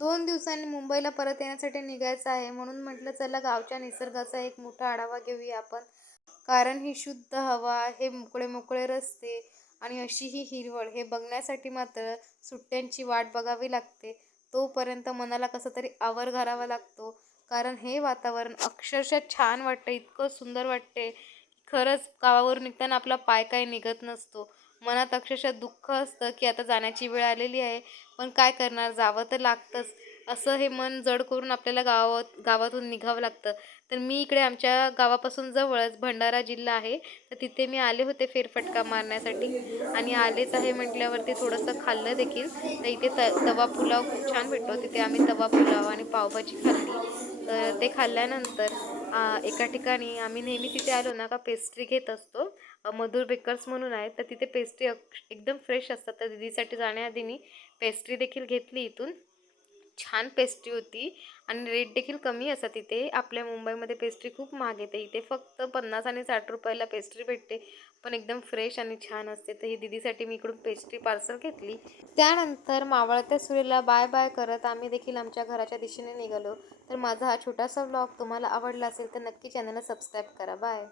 2 दिवसांनी मुंबईला परत येण्यासाठी निघायचं आहे. म्हणून म्हटलं चला गावच्या निसर्गाचा एक मोठा आढावा घेऊया आपण. कारण ही शुद्ध हवा, हे मोकळे-मोकळे रस्ते आणि अशी ही हिरवळ हे बघण्यासाठी मात्र सुट्ट्यांची वाट बघावी लागते. तोपर्यंत मनाला कसा तरी आवर घालावा लागतो. कारण हे वातावरण अक्षरशः छान वाटतं, इतकं सुंदर वाटते. खरंच गावावरून निघताना आपला पाय काही निघत नसतो. मनात अक्षरशः दुःख असतं, की आता जाण्याची वेळ आलेली आहे. पण काय करणार, जावं तर लागतंच. असं हे मन जड करून आपल्याला गावातून निघावं लागतं. तर मी इकडे आमच्या गावापासून जवळच भंडारा जिल्हा आहे, तर तिथे मी आले होते फेरफटका मारण्यासाठी आणि आलेच आहे म्हटल्यावरती थोडंसं खाल्लं देखील. तर इथे तवा पुलाव खूप छान भेटतो. तिथे आम्ही तवा पुलाव आणि पावभाजी खाल्ली. तर ते खाल्ल्यानंतर एका ठिकाणी आम्ही नेहमी तिथे आलो ना का पेस्ट्री घेत असतो. मधुर बेकर्स म्हणून आहे, तर तिथे पेस्ट्री एकदम फ्रेश असतात. तर दीदीसाठी जाण्याआधी मी पेस्ट्री देखील घेतली इथून. छान पेस्ट्री होती आणि रेट देखील कमी असतात तिथे. आपल्या मुंबईमध्ये पेस्ट्री खूप महाग येते. इथे फक्त 50 आणि 60 रुपयाला पेस्ट्री भेटते, पण एकदम फ्रेश आणि छान असते. तर ही दीदीसाठी मी इकडून पेस्ट्री पार्सल घेतली. त्यानंतर मावळत्या सुरीला बाय बाय करत आम्ही देखील आमच्या घराच्या दिशेने निघालो. तर माझा हा छोटासा व्लॉग तुम्हाला आवडला असेल तर नक्की चॅनलला सबस्क्राईब करा. बाय.